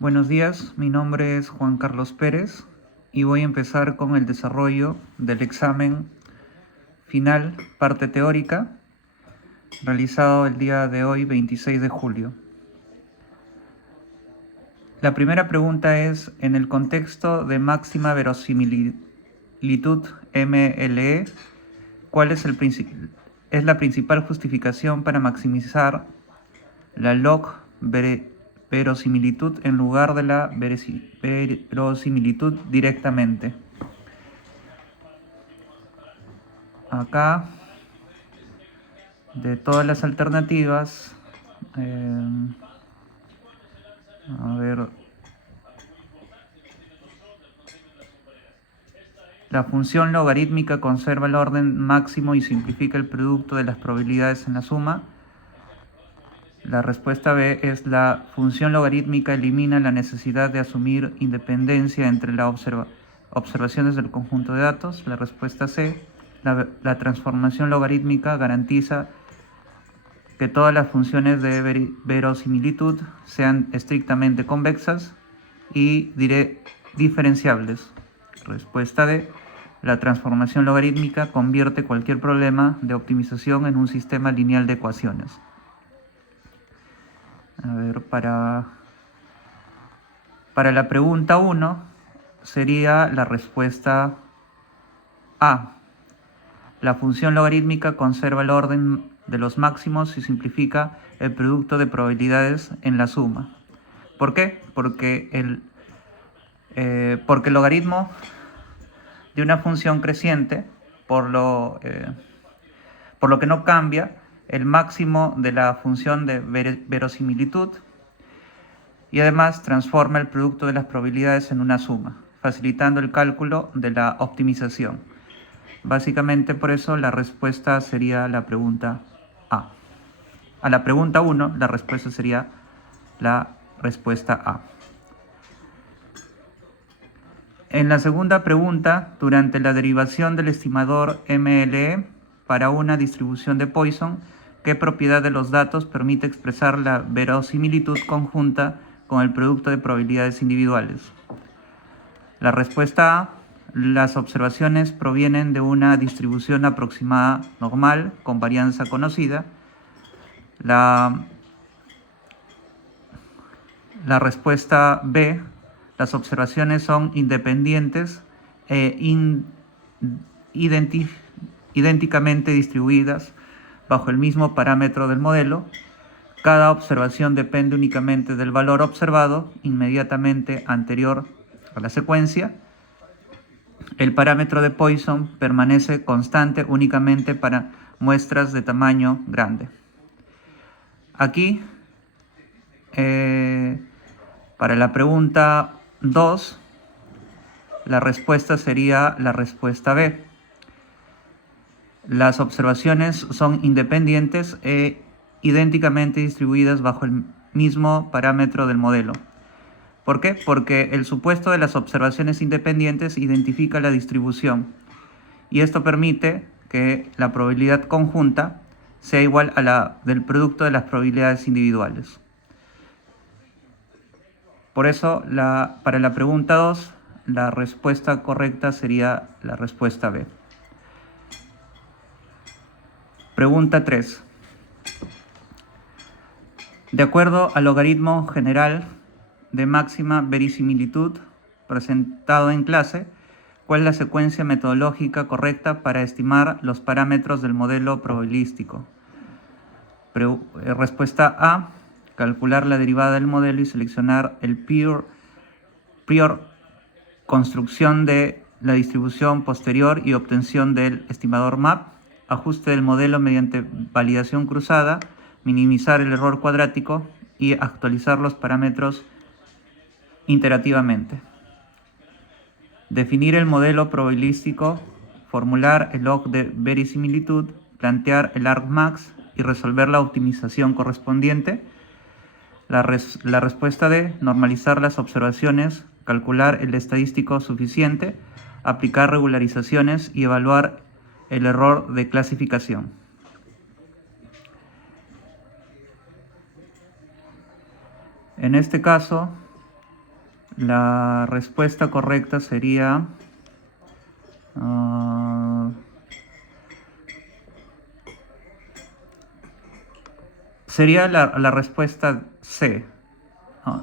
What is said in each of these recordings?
Buenos días, mi nombre es Juan Carlos Pérez y voy a empezar con el desarrollo del examen final, parte teórica, realizado el día de hoy, 26 de julio. La primera pregunta es, en el contexto de máxima verosimilitud MLE, ¿cuál es la principal justificación para maximizar la log verosimilitud en lugar de la verosimilitud directamente? Acá, de todas las alternativas, a ver, la función logarítmica conserva el orden máximo y simplifica el producto de las probabilidades en la suma. La respuesta B es la función logarítmica elimina la necesidad de asumir independencia entre las observaciones del conjunto de datos. La respuesta C, la transformación logarítmica garantiza que todas las funciones de verosimilitud sean estrictamente convexas y diferenciables. Respuesta D, la transformación logarítmica convierte cualquier problema de optimización en un sistema lineal de ecuaciones. A ver, para la pregunta 1 sería la respuesta A. La función logarítmica conserva el orden de los máximos y simplifica el producto de probabilidades en la suma. ¿Por qué? Porque el logaritmo de una función creciente, por lo que no cambia el máximo de la función de verosimilitud, y además transforma el producto de las probabilidades en una suma, facilitando el cálculo de la optimización. Básicamente por eso la respuesta sería la pregunta A. A la pregunta 1, la respuesta sería la respuesta A. En la segunda pregunta, durante la derivación del estimador MLE para una distribución de Poisson, ¿qué propiedad de los datos permite expresar la verosimilitud conjunta con el producto de probabilidades individuales? La respuesta A, las observaciones provienen de una distribución aproximada normal con varianza conocida. La respuesta B, las observaciones son independientes e idénticamente distribuidas bajo el mismo parámetro del modelo. Cada observación depende únicamente del valor observado inmediatamente anterior a la secuencia. El parámetro de Poisson permanece constante únicamente para muestras de tamaño grande. Aquí, para la pregunta 2, la respuesta sería la respuesta B. Las observaciones son independientes e idénticamente distribuidas bajo el mismo parámetro del modelo. ¿Por qué? Porque el supuesto de las observaciones independientes identifica la distribución y esto permite que la probabilidad conjunta sea igual a la del producto de las probabilidades individuales. Por eso, para la pregunta 2, la respuesta correcta sería la respuesta B. Pregunta 3. De acuerdo al logaritmo general de máxima verisimilitud presentado en clase, ¿cuál es la secuencia metodológica correcta para estimar los parámetros del modelo probabilístico? Respuesta A, calcular la derivada del modelo y seleccionar el prior construcción de la distribución posterior y obtención del estimador MAP, ajuste del modelo mediante validación cruzada, minimizar el error cuadrático y actualizar los parámetros iterativamente. Definir el modelo probabilístico, formular el log de verisimilitud, plantear el argmax y resolver la optimización correspondiente. La respuesta D, normalizar las observaciones, calcular el estadístico suficiente, aplicar regularizaciones y evaluar el error de clasificación. En este caso, La respuesta correcta sería la respuesta C. ¿No?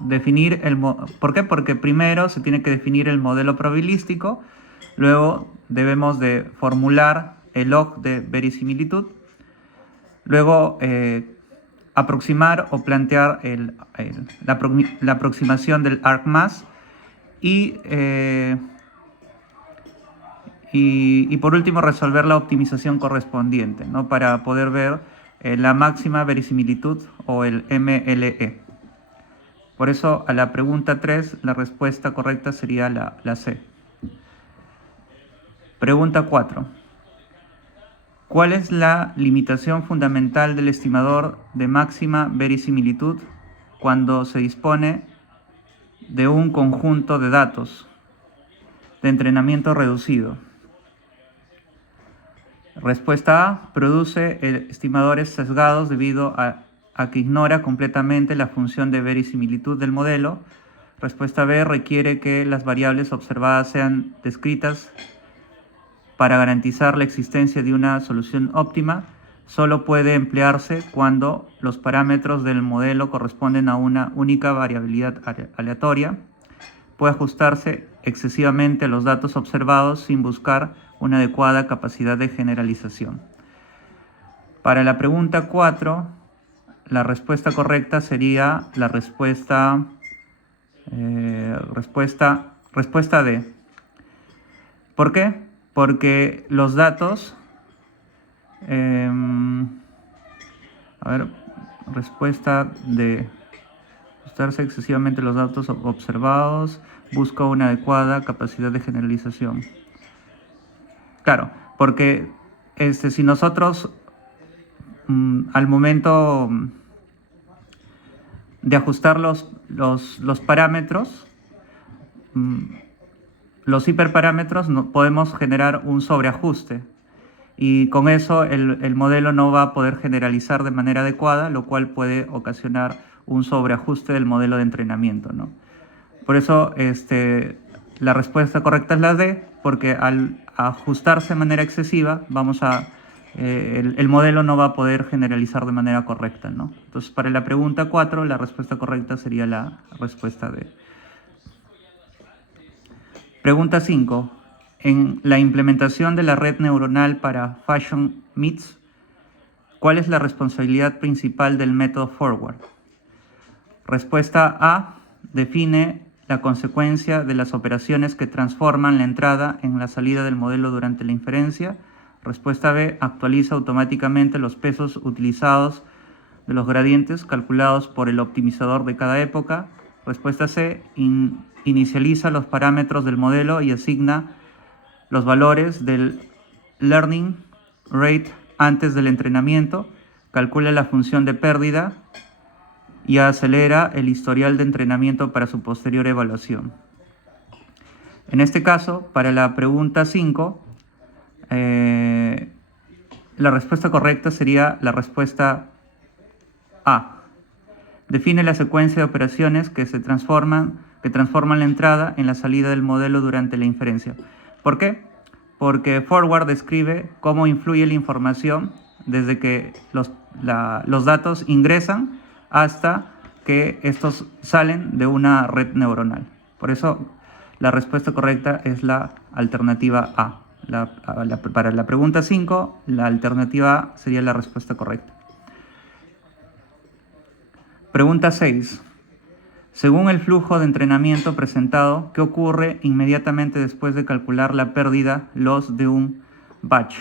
¿Por qué? Porque primero se tiene que definir el modelo probabilístico, luego debemos de formular el log de verisimilitud, luego aproximar o plantear la aproximación del argmass y por último resolver la optimización correspondiente, ¿no? Para poder ver la máxima verisimilitud o el MLE. Por eso a la pregunta 3 la respuesta correcta sería la C. Pregunta 4. ¿Cuál es la limitación fundamental del estimador de máxima verisimilitud cuando se dispone de un conjunto de datos de entrenamiento reducido? Respuesta A. Produce estimadores sesgados debido a que ignora completamente la función de verisimilitud del modelo. Respuesta B. Requiere que las variables observadas sean descritas para garantizar la existencia de una solución óptima. Solo puede emplearse cuando los parámetros del modelo corresponden a una única variabilidad aleatoria. Puede ajustarse excesivamente a los datos observados sin buscar una adecuada capacidad de generalización. Para la pregunta 4, la respuesta correcta sería la respuesta D. ¿Por qué? Porque los datos... respuesta D. Ajustarse excesivamente los datos observados, busca una adecuada capacidad de generalización. Claro, porque si nosotros al momento de ajustar los parámetros, los hiperparámetros, podemos generar un sobreajuste y con eso el modelo no va a poder generalizar de manera adecuada, lo cual puede ocasionar un sobreajuste del modelo de entrenamiento, ¿no? Por eso la respuesta correcta es la D, porque al ajustarse de manera excesiva el modelo no va a poder generalizar de manera correcta, ¿no? Entonces, para la pregunta 4, la respuesta correcta sería la respuesta D. Pregunta 5. En la implementación de la red neuronal para Fashion Myths, ¿cuál es la responsabilidad principal del método Forward? Respuesta A. Define la consecuencia de las operaciones que transforman la entrada en la salida del modelo durante la inferencia. Respuesta B. Actualiza automáticamente los pesos utilizados de los gradientes calculados por el optimizador de cada época. Respuesta C. Inicializa los parámetros del modelo y asigna los valores del learning rate antes del entrenamiento. Calcula la función de pérdida y acelera el historial de entrenamiento para su posterior evaluación. En este caso, para la pregunta 5, la respuesta correcta sería la respuesta A. Define la secuencia de operaciones que transforman la entrada en la salida del modelo durante la inferencia. ¿Por qué? Porque Forward describe cómo influye la información desde que los datos ingresan hasta que estos salen de una red neuronal. Por eso la respuesta correcta es la alternativa A. Para la pregunta 5, la alternativa A sería la respuesta correcta. Pregunta 6. Según el flujo de entrenamiento presentado, ¿qué ocurre inmediatamente después de calcular la pérdida loss de un batch?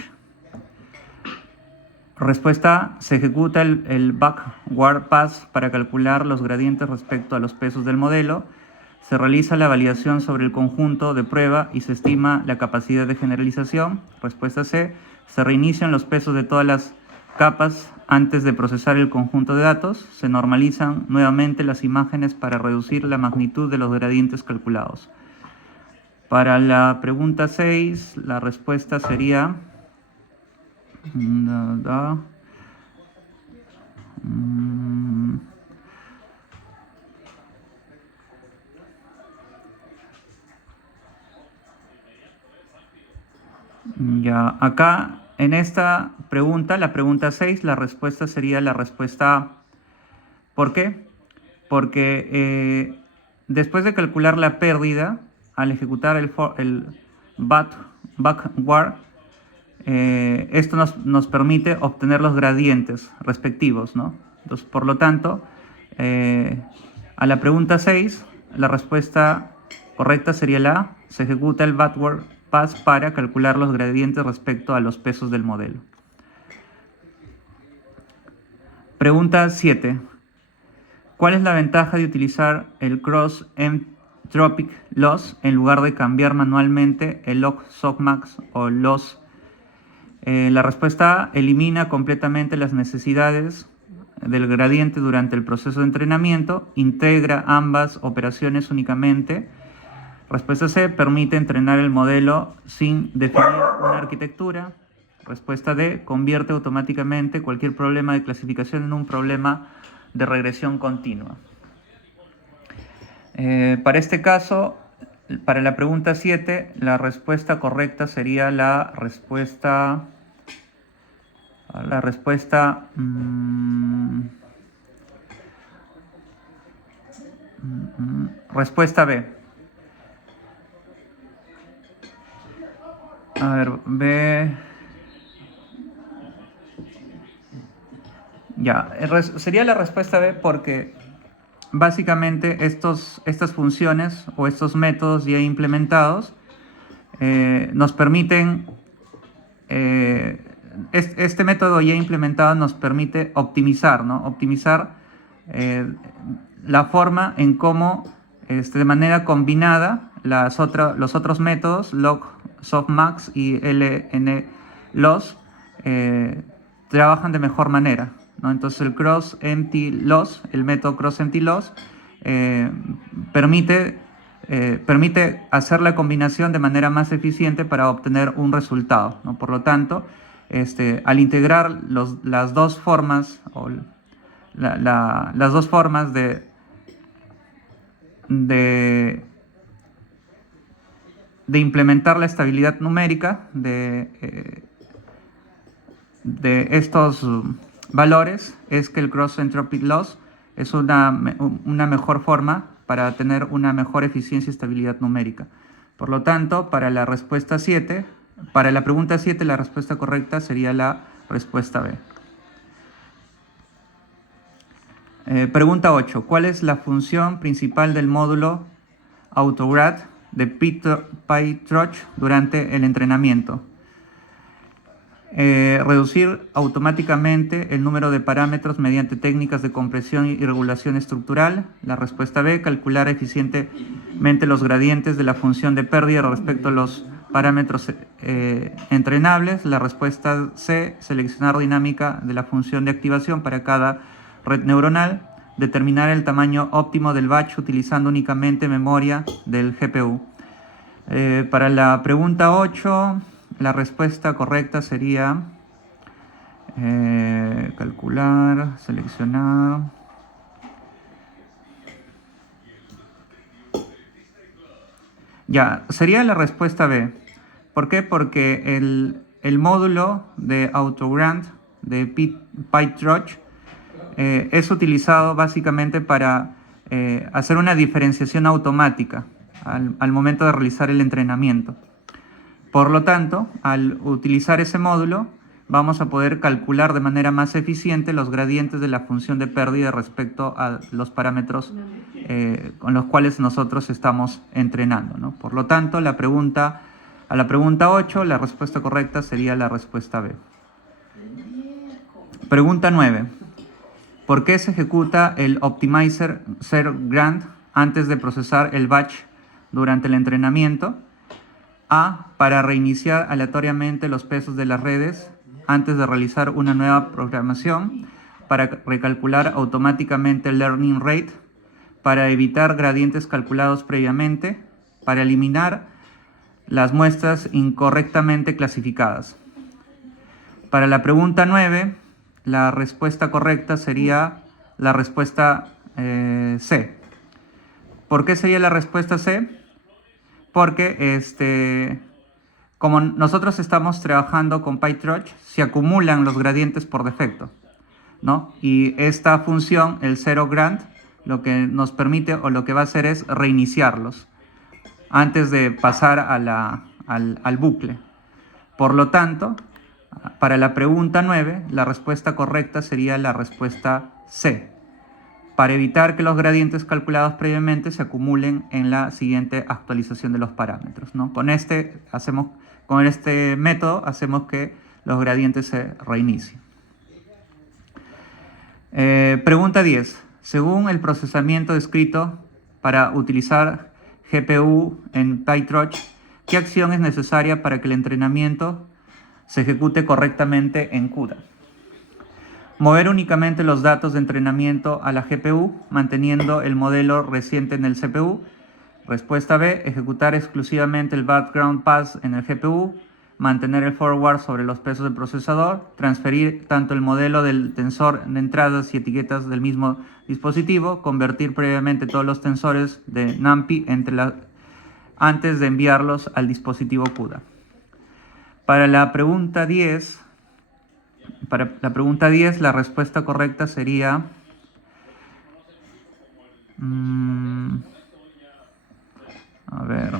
Respuesta A. Se ejecuta el backward pass para calcular los gradientes respecto a los pesos del modelo. Se realiza la validación sobre el conjunto de prueba y se estima la capacidad de generalización. Respuesta C. Se reinician los pesos de todas las capas antes de procesar el conjunto de datos. Se normalizan nuevamente las imágenes para reducir la magnitud de los gradientes calculados. Para la pregunta 6, la respuesta sería... Ya, acá en esta pregunta, la pregunta 6, la respuesta sería la respuesta A. ¿Por qué? Porque después de calcular la pérdida, al ejecutar el backward, esto nos permite obtener los gradientes respectivos, ¿no? Entonces, por lo tanto, a la pregunta 6, la respuesta correcta sería la A. Se ejecuta el backward pass para calcular los gradientes respecto a los pesos del modelo. Pregunta 7. ¿Cuál es la ventaja de utilizar el Cross Entropic Loss en lugar de cambiar manualmente el log softmax o loss? La respuesta A, elimina completamente las necesidades del gradiente durante el proceso de entrenamiento, integra ambas operaciones únicamente. Respuesta C, permite entrenar el modelo sin definir una arquitectura. Respuesta D, convierte automáticamente cualquier problema de clasificación en un problema de regresión continua. Para este caso, para la pregunta 7, la respuesta correcta sería la respuesta respuesta B. A ver, B. Ya, sería la respuesta B porque básicamente estas funciones o estos métodos ya implementados nos permiten, este método ya implementado nos permite optimizar, ¿no? Optimizar la forma en cómo de manera combinada los otros métodos, log softmax y ln-loss, trabajan de mejor manera, ¿no? Entonces el cross-empty-loss, el método cross-empty-loss, permite hacer la combinación de manera más eficiente para obtener un resultado, ¿no? Por lo tanto, al integrar las dos formas o las dos formas de implementar la estabilidad numérica de estos valores, es que el cross entropic loss es una mejor forma para tener una mejor eficiencia y estabilidad numérica. Por lo tanto, para la respuesta 7, para la pregunta 7, la respuesta correcta sería la respuesta B. Pregunta 8. ¿Cuál es la función principal del módulo AutoGrad de PyTorch durante el entrenamiento? Reducir automáticamente el número de parámetros mediante técnicas de compresión y regulación estructural. La respuesta B, calcular eficientemente los gradientes de la función de pérdida respecto a los parámetros entrenables. La respuesta C, seleccionar dinámica de la función de activación para cada red neuronal. Determinar el tamaño óptimo del batch utilizando únicamente memoria del GPU. Para la pregunta 8, la respuesta correcta sería calcular, seleccionar. Ya, sería la respuesta B. ¿Por qué? Porque el módulo de AutoGrad de PyTorch es utilizado básicamente para hacer una diferenciación automática al momento de realizar el entrenamiento. Por lo tanto, al utilizar ese módulo, vamos a poder calcular de manera más eficiente los gradientes de la función de pérdida respecto a los parámetros con los cuales nosotros estamos entrenando, ¿no? Por lo tanto, a la pregunta 8, la respuesta correcta sería la respuesta B. Pregunta 9. ¿Por qué se ejecuta el optimizer ser_grad antes de procesar el batch durante el entrenamiento? A, para reiniciar aleatoriamente los pesos de las redes antes de realizar una nueva programación, para recalcular automáticamente el learning rate, para evitar gradientes calculados previamente, para eliminar las muestras incorrectamente clasificadas. Para la pregunta 9, la respuesta correcta sería la respuesta C. ¿Por qué sería la respuesta C? Porque como nosotros estamos trabajando con PyTorch, se acumulan los gradientes por defecto, ¿no? Y esta función, el zeroGrad, lo que nos permite o lo que va a hacer es reiniciarlos antes de pasar al bucle. Por lo tanto, para la pregunta 9, la respuesta correcta sería la respuesta C, para evitar que los gradientes calculados previamente se acumulen en la siguiente actualización de los parámetros, ¿no? Con este método hacemos que los gradientes se reinicien. Pregunta 10. Según el procesamiento descrito para utilizar GPU en PyTorch, ¿qué acción es necesaria para que el entrenamiento se ejecute correctamente en CUDA? Mover únicamente los datos de entrenamiento a la GPU, manteniendo el modelo reciente en el CPU. Respuesta B, ejecutar exclusivamente el background pass en el GPU, mantener el forward sobre los pesos del procesador, transferir tanto el modelo del tensor de entradas y etiquetas del mismo dispositivo, convertir previamente todos los tensores de NumPy antes de enviarlos al dispositivo CUDA. Para la pregunta 10, la respuesta correcta sería a ver,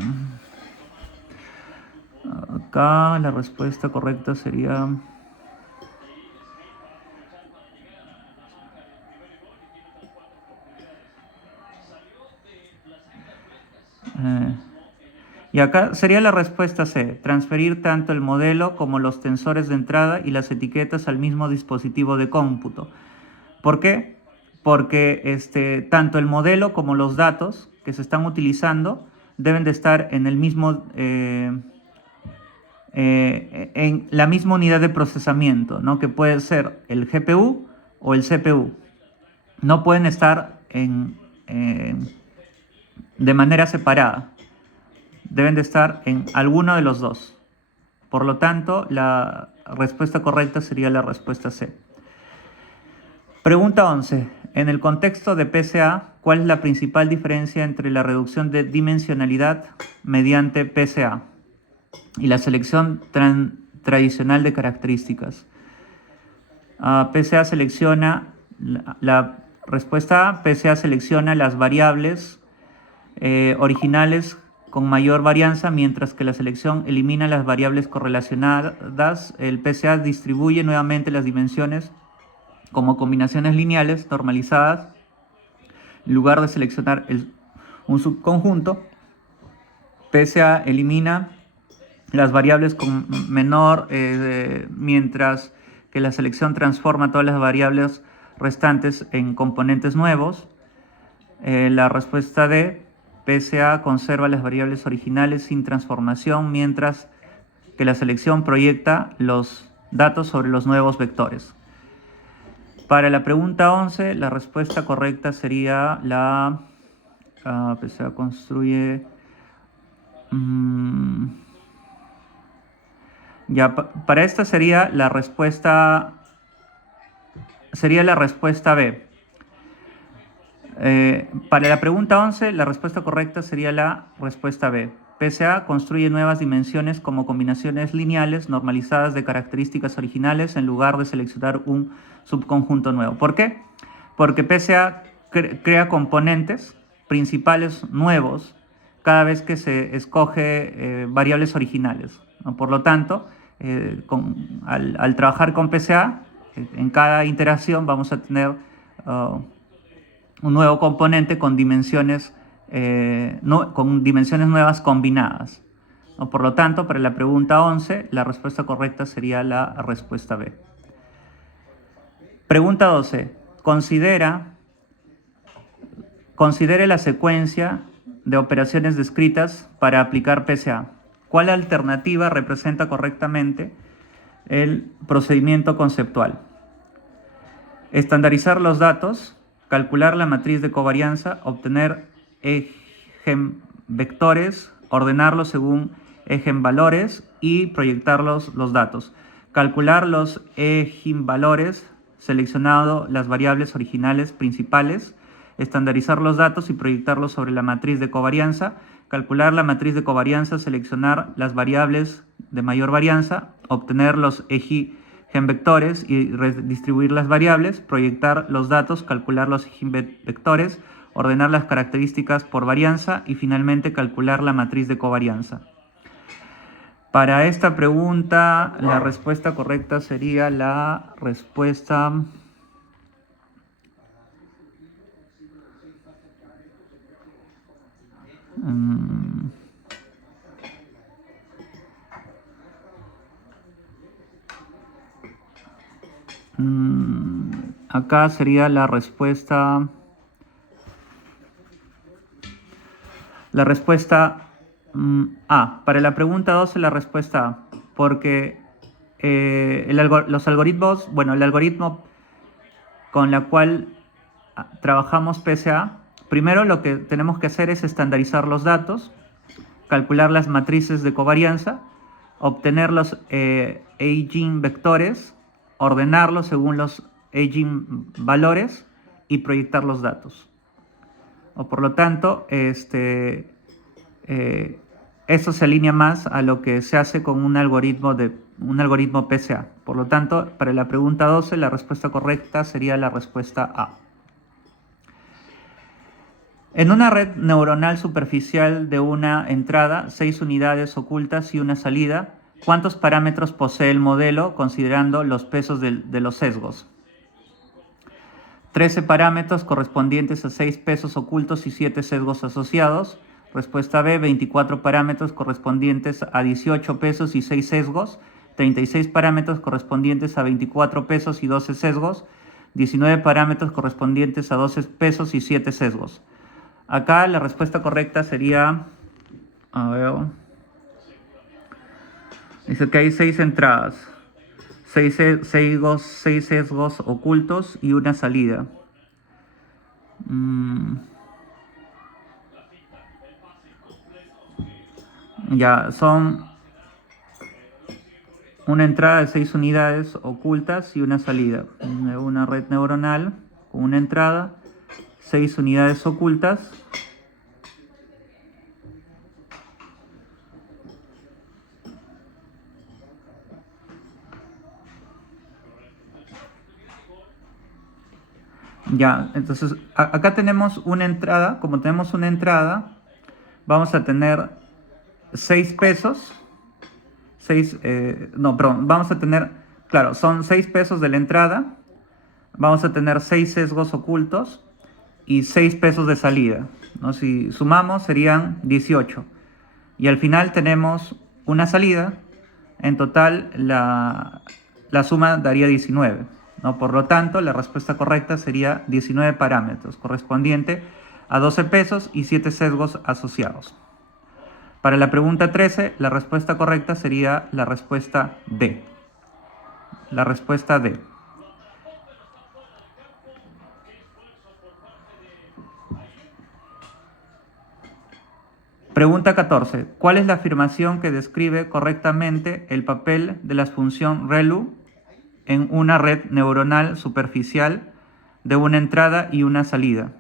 acá la respuesta correcta sería y acá sería la respuesta C, transferir tanto el modelo como los tensores de entrada y las etiquetas al mismo dispositivo de cómputo. ¿Por qué? Porque tanto el modelo como los datos que se están utilizando deben de estar en el mismo, en la misma unidad de procesamiento, ¿no? Que puede ser el GPU o el CPU. No pueden estar de manera separada. Deben de estar en alguno de los dos. Por lo tanto, la respuesta correcta sería la respuesta C. Pregunta 11. En el contexto de PCA, ¿cuál es la principal diferencia entre la reducción de dimensionalidad mediante PCA y la selección tradicional de características? PCA selecciona, la respuesta A, PCA selecciona las variables originales con mayor varianza, mientras que la selección elimina las variables correlacionadas. El PCA distribuye nuevamente las dimensiones como combinaciones lineales normalizadas. En lugar de seleccionar un subconjunto, PCA elimina las variables con menor, mientras que la selección transforma todas las variables restantes en componentes nuevos. La respuesta D, PCA conserva las variables originales sin transformación, mientras que la selección proyecta los datos sobre los nuevos vectores. Para la pregunta 11, la respuesta correcta sería la PCA construye... para esta sería la respuesta B. Para la pregunta 11, la respuesta correcta sería la respuesta B. PCA construye nuevas dimensiones como combinaciones lineales normalizadas de características originales en lugar de seleccionar un subconjunto nuevo. ¿Por qué? Porque PCA crea componentes principales nuevos cada vez que se escoge variables originales, ¿no? Por lo tanto, al trabajar con PCA, en cada iteración vamos a tener un nuevo componente con dimensiones nuevas combinadas. Por lo tanto, para la pregunta 11, la respuesta correcta sería la respuesta B. Pregunta 12. Considere la secuencia de operaciones descritas para aplicar PCA. ¿Cuál alternativa representa correctamente el procedimiento conceptual? Estandarizar los datos, calcular la matriz de covarianza, obtener eigenvectores, ordenarlos según eigenvalores y proyectar los datos. Calcular los eigenvalores, seleccionado las variables originales principales, estandarizar los datos y proyectarlos sobre la matriz de covarianza, calcular la matriz de covarianza, seleccionar las variables de mayor varianza, obtener los eigenvectores y redistribuir las variables, proyectar los datos, calcular los eigenvectores, ordenar las características por varianza y finalmente calcular la matriz de covarianza. Para esta pregunta, la respuesta correcta sería la respuesta acá sería la respuesta A. Para la pregunta 12 la respuesta A, porque los algoritmos, bueno, el algoritmo con la cual trabajamos PSA, primero lo que tenemos que hacer es estandarizar los datos, calcular las matrices de covarianza, obtener los eigenvectores, ordenarlos según los eigenvalores y proyectar los datos. O por lo tanto, esto se alinea más a lo que se hace con un algoritmo PSA. Por lo tanto, para la pregunta 12, la respuesta correcta sería la respuesta A. En una red neuronal superficial de una entrada, 6 unidades ocultas y una salida, ¿cuántos parámetros posee el modelo considerando los pesos de los sesgos? 13 parámetros correspondientes a 6 pesos ocultos y 7 sesgos asociados. Respuesta B, 24 parámetros correspondientes a 18 pesos y 6 sesgos. 36 parámetros correspondientes a 24 pesos y 12 sesgos. 19 parámetros correspondientes a 12 pesos y 7 sesgos. Acá la respuesta correcta sería, a ver, dice que hay 6 entradas. 6 sesgos ocultos y una salida. Ya, son una entrada de 6 unidades ocultas y una salida. Una red neuronal con una entrada, 6 unidades ocultas. Ya, entonces acá tenemos una entrada. Como tenemos una entrada, vamos a tener 6 pesos. Vamos a tener, claro, son 6 pesos de la entrada. Vamos a tener 6 sesgos ocultos y 6 pesos de salida, ¿no? Si sumamos serían 18. Y al final tenemos una salida. En total la suma daría 19. ¿No? Por lo tanto, la respuesta correcta sería 19 parámetros, correspondiente a 12 pesos y 7 sesgos asociados. Para la pregunta 13, la respuesta correcta sería la respuesta D. La respuesta D. Pregunta 14. ¿Cuál es la afirmación que describe correctamente el papel de la función ReLU en una red neuronal superficial de una entrada y una salida?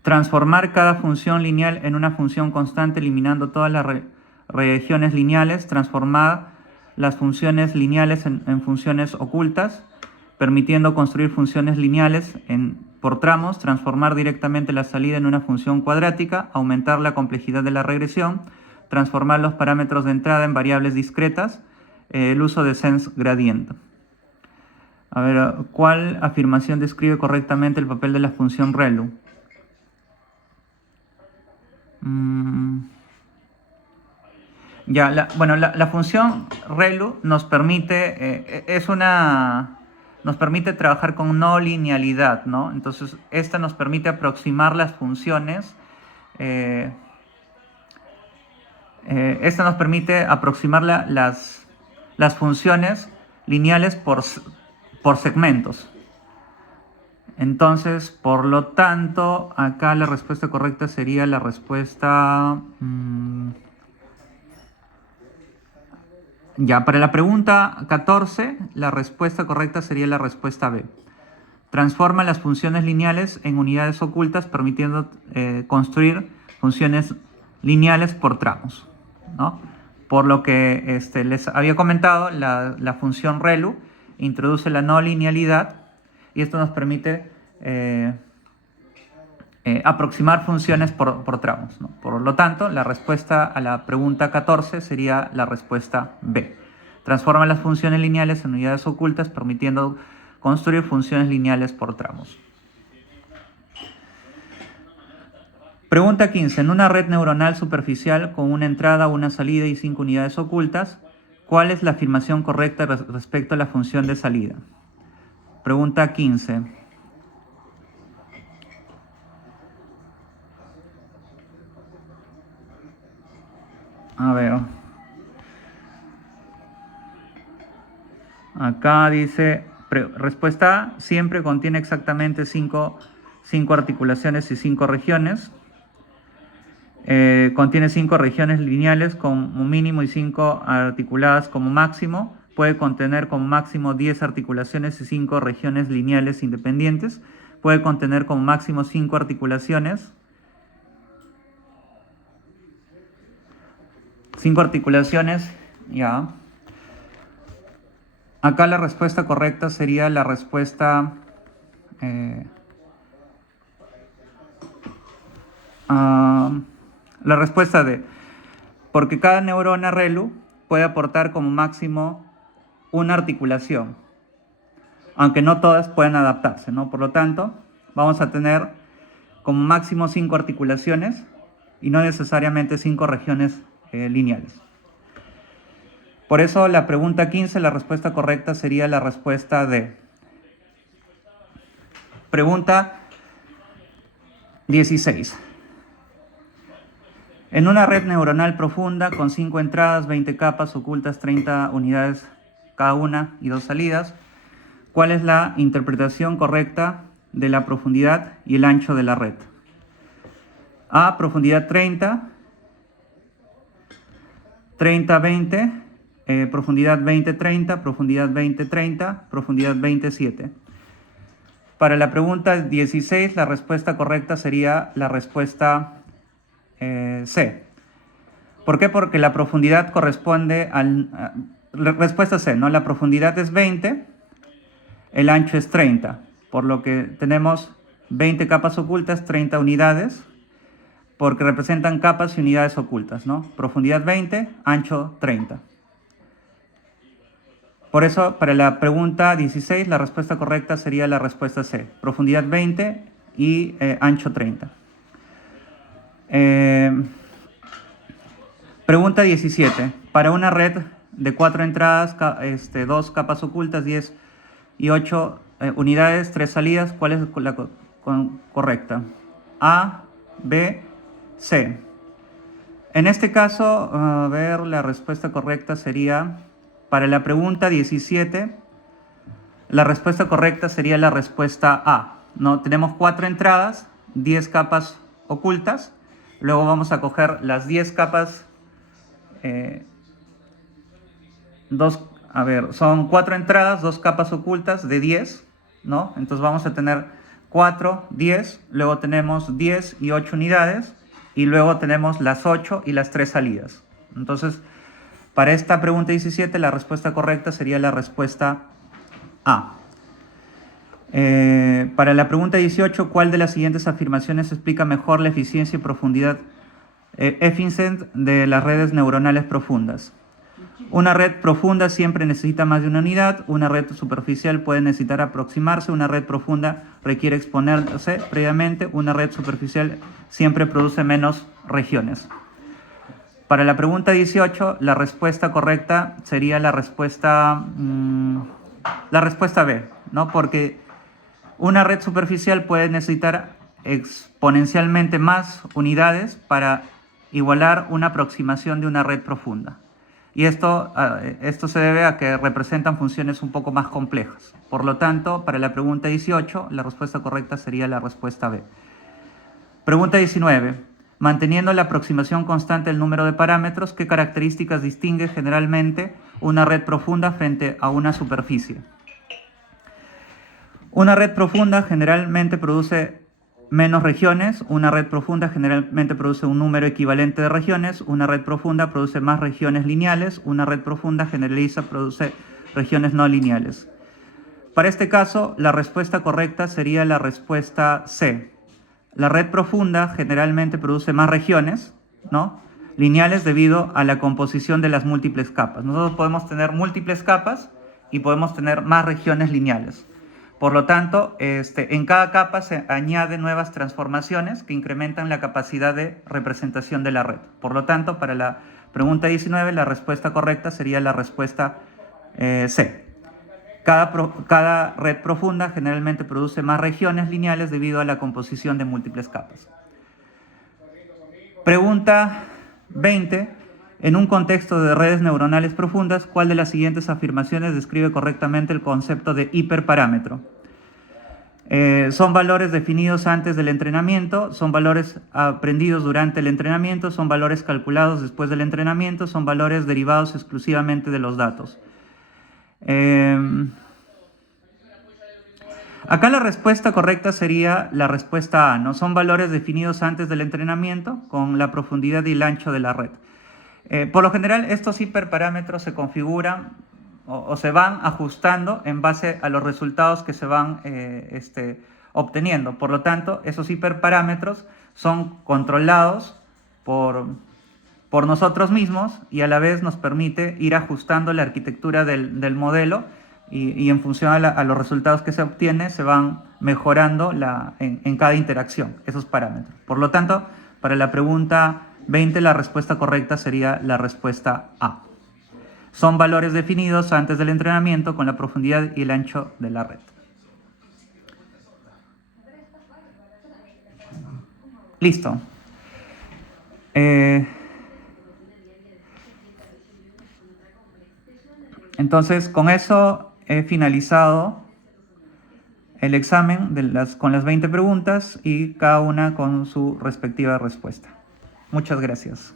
Transformar cada función lineal en una función constante eliminando todas las regiones lineales. Transformar las funciones lineales en funciones ocultas, permitiendo construir funciones lineales por tramos. Transformar directamente la salida en una función cuadrática. Aumentar la complejidad de la regresión. Transformar los parámetros de entrada en variables discretas, el uso de sense gradient. A ver, ¿cuál afirmación describe correctamente el papel de la función ReLU? Ya, la función ReLU nos permite, nos permite trabajar con no linealidad, ¿no? Entonces, esta nos permite aproximar las funciones. Esta nos permite aproximar las funciones lineales por segmentos. Entonces, por lo tanto, acá la respuesta correcta sería la respuesta Ya, para la pregunta 14, la respuesta correcta sería la respuesta B. Transforma las funciones lineales en unidades ocultas, permitiendo construir funciones lineales por tramos, ¿no? Por lo que les había comentado, la función ReLU introduce la no linealidad y esto nos permite aproximar funciones por tramos, ¿no? Por lo tanto, la respuesta a la pregunta 14 sería la respuesta B. Transforma las funciones lineales en unidades ocultas, permitiendo construir funciones lineales por tramos. Pregunta 15. En una red neuronal superficial con una entrada, una salida y 5 unidades ocultas, ¿cuál es la afirmación correcta respecto a la función de salida? Pregunta 15. A ver. Acá dice, respuesta A, siempre contiene exactamente 5 articulaciones y 5 regiones. Contiene 5 regiones lineales como mínimo y 5 articuladas como máximo. Puede contener como máximo 10 articulaciones y 5 regiones lineales independientes. Puede contener como máximo 5 articulaciones. 5 articulaciones, ya. Acá la respuesta correcta sería la respuesta D, porque cada neurona ReLU puede aportar como máximo una articulación, aunque no todas pueden adaptarse, ¿no? Por lo tanto, vamos a tener como máximo 5 articulaciones y no necesariamente 5 regiones lineales. Por eso la pregunta 15, la respuesta correcta sería la respuesta D. Pregunta 16. En una red neuronal profunda con 5 entradas, 20 capas ocultas, 30 unidades cada una y 2 salidas, ¿cuál es la interpretación correcta de la profundidad y el ancho de la red? A, profundidad 30, 30-20, profundidad 20-30, profundidad 20-30, profundidad 27. Para la pregunta 16, la respuesta correcta sería la respuesta C. ¿Por qué? Porque la profundidad corresponde la respuesta C, ¿no? La profundidad es 20, el ancho es 30, por lo que tenemos 20 capas ocultas, 30 unidades, porque representan capas y unidades ocultas, ¿no? Profundidad 20, ancho 30. Por eso, para la pregunta 16, la respuesta correcta sería la respuesta C. Profundidad 20 y ancho 30. Pregunta 17. Para una red de 4 entradas, 2 capas ocultas, 10 y 8 unidades, 3 salidas, ¿cuál es la correcta? A, B, C. En este caso, a ver, la respuesta correcta sería... Para la pregunta 17, la respuesta correcta sería la respuesta A, ¿no? Tenemos 4 entradas, 10 capas ocultas. Luego vamos a coger las 10 capas. Son 4 entradas, 2 capas ocultas de 10, ¿no? Entonces vamos a tener 4, 10, luego tenemos 10 y 8 unidades, y luego tenemos las 8 y las 3 salidas. Entonces, para esta pregunta 17, la respuesta correcta sería la respuesta A. Para la pregunta 18, ¿cuál de las siguientes afirmaciones explica mejor la eficiencia y profundidad efficient de las redes neuronales profundas? Una red profunda siempre necesita más de una unidad, una red superficial puede necesitar aproximarse, una red profunda requiere exponerse previamente, una red superficial siempre produce menos regiones. Para la pregunta 18, la respuesta correcta sería la respuesta B, ¿no? Porque una red superficial puede necesitar exponencialmente más unidades para igualar una aproximación de una red profunda. Y esto se debe a que representan funciones un poco más complejas. Por lo tanto, para la pregunta 18, la respuesta correcta sería la respuesta B. Pregunta 19. Manteniendo la aproximación constante del número de parámetros, ¿qué características distingue generalmente una red profunda frente a una superficie? Una red profunda generalmente produce menos regiones, una red profunda generalmente produce un número equivalente de regiones, una red profunda produce más regiones lineales, una red profunda generaliza produce regiones no lineales. Para este caso, la respuesta correcta sería la respuesta C. La red profunda generalmente produce más regiones, ¿no?, lineales debido a la composición de las múltiples capas. Nosotros podemos tener múltiples capas y podemos tener más regiones lineales. Por lo tanto, en cada capa se añaden nuevas transformaciones que incrementan la capacidad de representación de la red. Por lo tanto, para la pregunta 19, la respuesta correcta sería la respuesta C. Cada red profunda generalmente produce más regiones lineales debido a la composición de múltiples capas. Pregunta 20. En un contexto de redes neuronales profundas, ¿cuál de las siguientes afirmaciones describe correctamente el concepto de hiperparámetro? Son valores definidos antes del entrenamiento, son valores aprendidos durante el entrenamiento, son valores calculados después del entrenamiento, son valores derivados exclusivamente de los datos. Acá la respuesta correcta sería la respuesta A, ¿no? Son valores definidos antes del entrenamiento con la profundidad y el ancho de la red. Por lo general, estos hiperparámetros se configuran o se van ajustando en base a los resultados que se van obteniendo. Por lo tanto, esos hiperparámetros son controlados por nosotros mismos y a la vez nos permite ir ajustando la arquitectura del modelo y en función a los resultados que se obtienen se van mejorando en cada interacción esos parámetros. Por lo tanto, para la pregunta 20 la respuesta correcta sería la respuesta A. Son valores definidos antes del entrenamiento con la profundidad y el ancho de la red. Listo. Entonces, con eso he finalizado el examen con las 20 preguntas y cada una con su respectiva respuesta. Muchas gracias.